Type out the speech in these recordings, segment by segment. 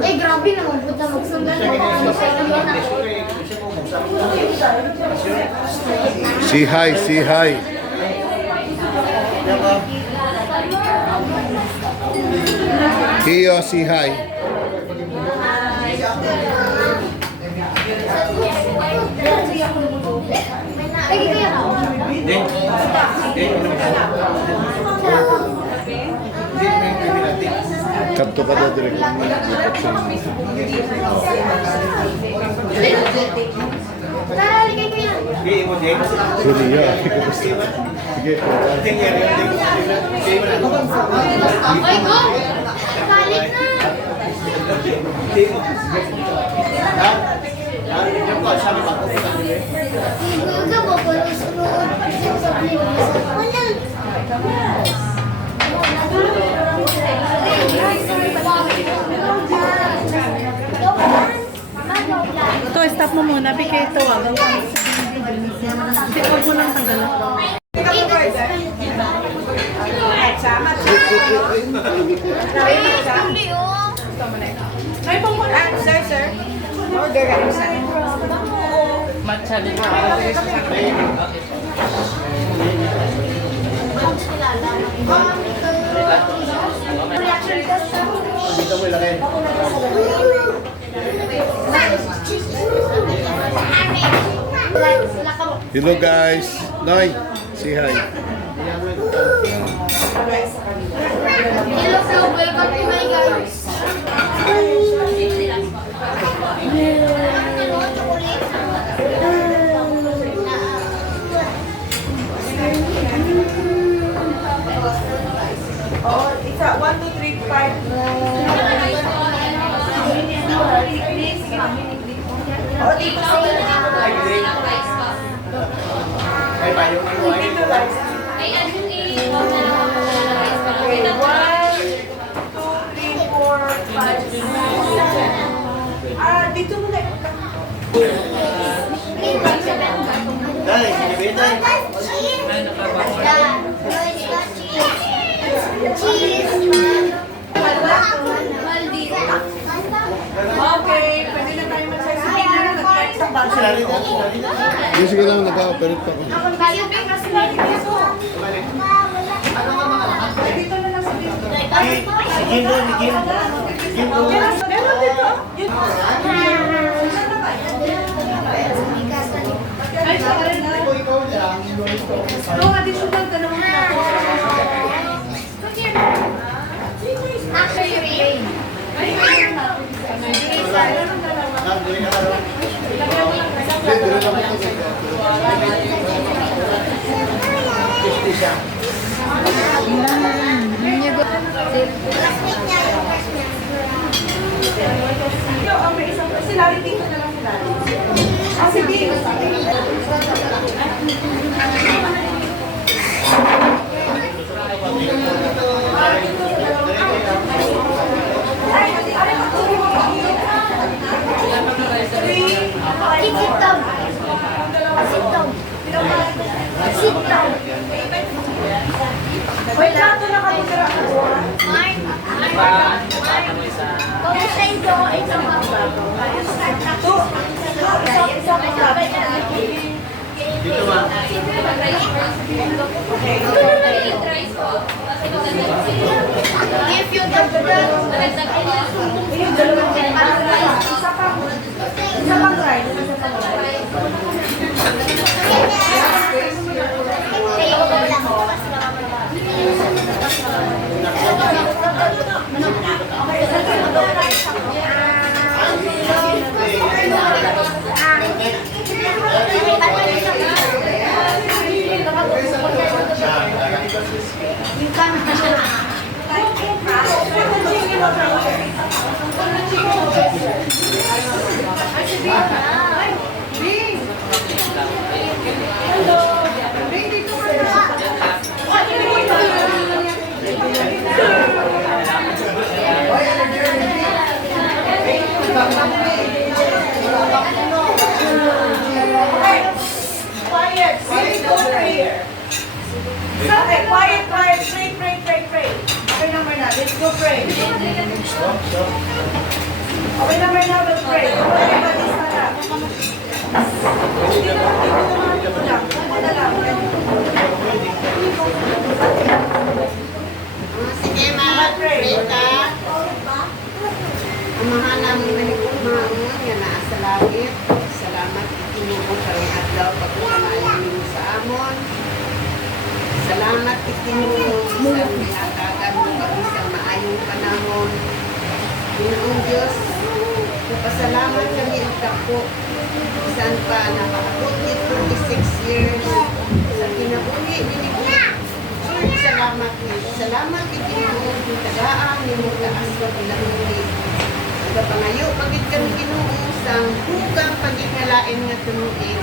Eh, grabe naman po na magsundan. Say hi, say hi. Kiyo, say hi. Kapto ka daw direct. Sorry, ya. Sige. Ay, go! Balik na! Ibuga mo po ng sunod. Ito, stop mo muna. Bigay ito. Huwag mo lang tanggalan. Sir. Order ka rin sir. Matcha din. Dito mo ilagay. Hello guys. Noy, say hi. Hello, Flo. Welcome to my guys. Oh, it's a 1, 2, 3, 5. Oh, dito sa Ay, payo man mo ay. dito lang. Ay, ano yung Okay, 1, 2, 3, 4, 5, 6. Dito mo na. Dali, sinibita. Okay, pwede na tayo mag-size. Hindi na nag-size sa bag. Sila rin yan, sila rin yan. Sige lang, nag-operate ako. Dito na lang sa dito. Sigim doon, sigim. Sigim doon. Meron dito. Ay, sorry na. No, additional ka naman na. Actually, Dali na ka rin. Fifty siya. May isang sila rin dito na lang sila. Sige. sit down. Sit down. Sit down. Wait, lato na kami tira. Kamusta ito? Isang Dito ma. If you don't Isa pang rice. Quiet. Pray. Okay naman na. Let's go pray. Sige, pray ka. Amahan mo na ikumangon, nga naa sa langit. Salamat itinubong karong adlaw pagkamayan mo sa amon. Salamat itinubong sa pinakagan mo kami sa maayong panahon. Ginoong Diyos, napasalamat kami ang tapo. Saan pa nakakabot ni 46 years sa kinabuhi ni Nick. Lord, salamat ni. Salamat itinubong yung tagaan ni mo taas wa pinahuli. Nagapangayo pagit kami Ginoo sang hugang pagingalain nga tunuin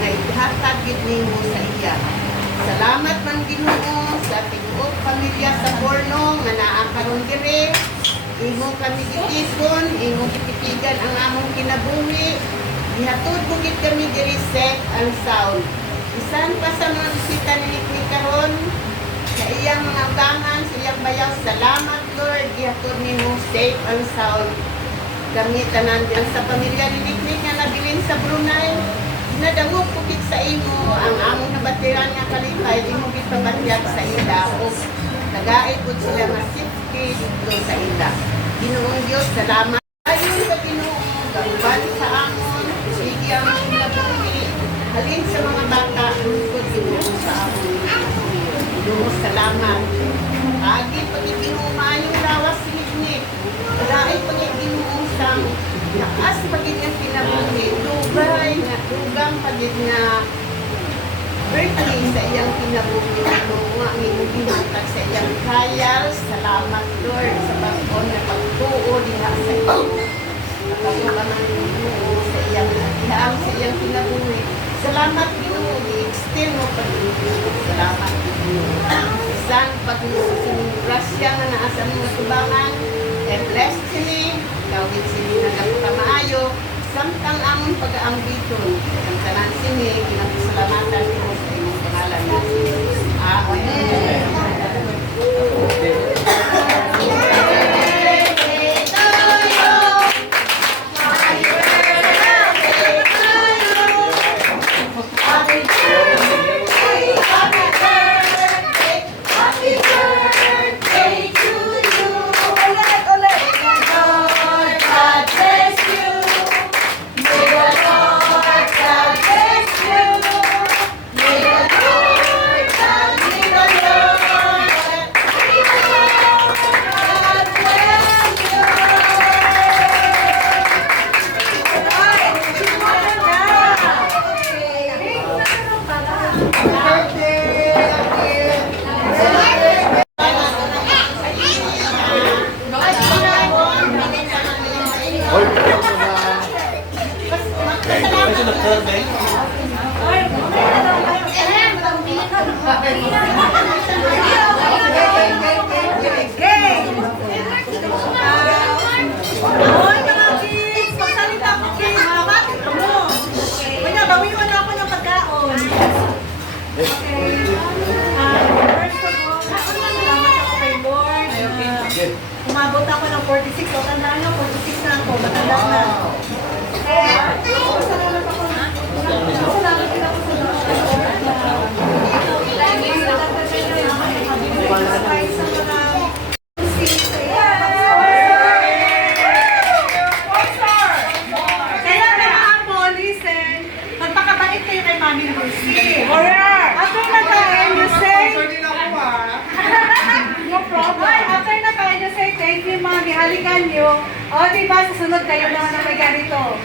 nga ihatag gid nimo sa iya. Salamat man Ginoo sa tinuod pamilya sa Borno nga naa karon diri. Imo kami gitisgon, imo gitipigan ang among kinabuhi. Gihatod mo gid kami diri safe and sound. Bisan pa sa mga bisita ni Nick karon sa iyang mga utangan, sa iyang bayaw, salamat Lord, gihatod nimo safe and sound. Kami tanan diyan sa pamilya ni Nick nga nabilin sa Brunei. Nadangog pukit sa imo ang among nabatiran nga kalipay, imo gipabatyag sa ila o nagaay pud sila nga safety dito sa ila. Ginoong Dios, salamat. Ayon sa Ginoo, gaban sa amon, sige ang kinabuhi. Halin sa mga bata, lungkod Ginoo sa amon. Ginoo, salamat. Agi pag-Ginoo maayong lawas si Nick. Dahil pag-Ginoo sang lakas pagid nga kinabuhi, lugay nga dugang pagid nga birthday sa iyang kinabuhi nga ngayong ginatag sa iyang trials. Salamat Lord sa pag-on na pagtuo diha sa iyo. Napagkaman Ginoo sa iyang ihang sa iyang kinabuhi. Salamat Ginoo, i-extend mo pag-Ginoo. Salamat Ginoo. Isang pag-grasya nga naa sa mga tubangan, bless sini, gawin sini na nagkamaayo, samtang among pag-aambiton, ang tanan sini, ginagsalamatan ko sa inyong pangalan na Jesus. Amen. Umabot ako ng 46. O, tandaan nyo, 46 na ako. Matanda na. Salamat ako. Salamat din ako sa Diyos. Sa mga kaya kailangan mo, listen, magpakabait kayo kay Mami Lucy. After na tayo, you say, no problem. After na tayo, you say, thank you, Mami, halikan nyo. O, diba, susunod kayo naman na may ganito.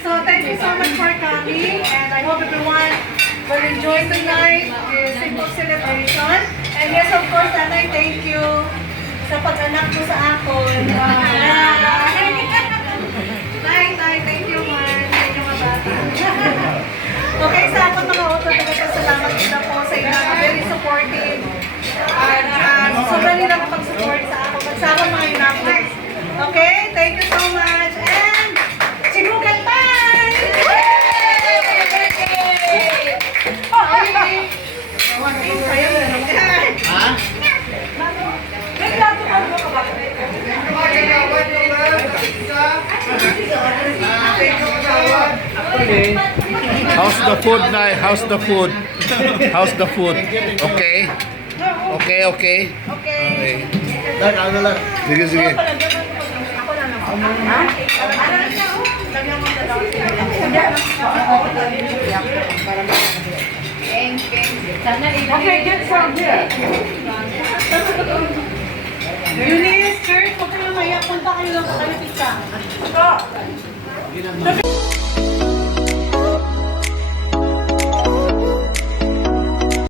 So, thank you so much for coming, and I hope everyone will enjoy tonight, the simple celebration. And yes, of course, Nanay, thank you sa pag-anak mo sa akon. Nay, thank you, man. Thank you, mga bata. Okay, sa akon mga auto, salamat din po sa inyo. Very supportive. At sobrang nila kapag-support sa ako. Magsama mga inapers. Okay, thank you so much. And, sinugan time! Ha? Thank you. Okay. How's the food, Nay? How's the food? How's the food? Okay? Okay, okay? Okay. Dahil ano lang. Sige, sige. Okay, get from here. Eunice, Kurt, huwag kayong maya. Punta kayo lang kayo, tita.